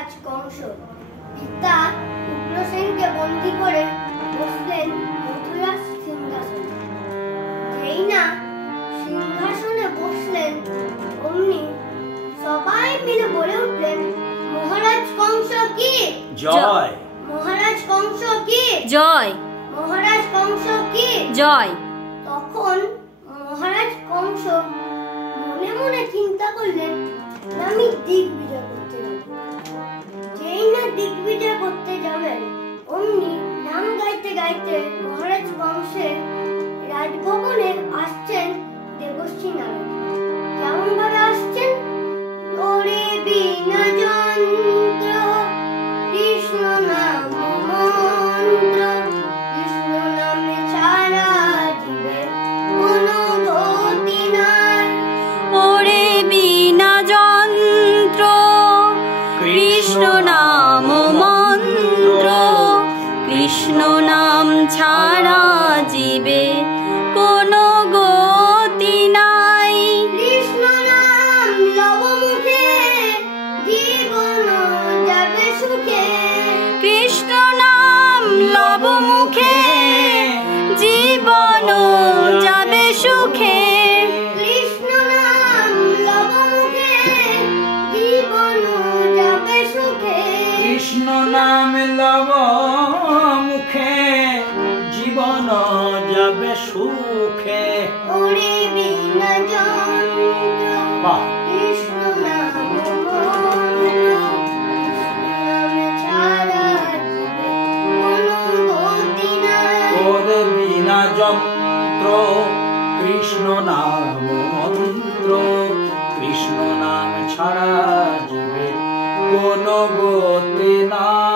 মহারাজ কংস পিতা উগ্রসেনকে বন্দী করে বসলেন মথুরার সিংহাসনে। যেই না সিংহাসনে বসলেন অমনি সবাই মিলে বলে উঠলেন, মহারাজ কংস কি জয়, মহারাজ কংস কি জয়, মহারাজ কংস কি জয়। তখন মহারাজ কংস মনে মনে চিন্তা করলেন, আমি দিগ্বিজয় করতে যাব। যেই না দিগ্বিজয় করতে যাবেন অমনি নাম গাইতে গাইতে মহারাজ কংসের রাজভবনে আসছেন দেবশ্রী নারদ। কেমন ভাবে আসছেন? ওরে বিনা যন্ত্র কৃষ্ণ নাম মন্ত্র, কৃষ্ণ নামে ছাড়া জীবের কোনো গতি নাই। ওরে বিনা যন্ত্র কৃষ্ণ নাম মন্ত্র, কৃষ্ণ নাম ছাড়া জীবে কোনো গতি নাই। কৃষ্ণ নাম লব মুখে জীবন যাবে সুখে, কৃষ্ণ নাম লব মুখে জীবন যাবে সুখে। কৃষ্ণ নাম লব মুখে জীবন যাবে সুখে। কৃষ্ণ নাম লব মুখে জীবন যাবে সুখে। ওরে বিনা যন্ত্র বাহ, কৃষ্ণ নাম মন্ত্র, কৃষ্ণ নামে ছাড়া জীবে কোনো গতি নাই। ওরে বিনা যন্ত্র কৃষ্ণ নাম মন্ত্র, কৃষ্ণ নাম ছাড়া জীবে কোনো গতি নাই।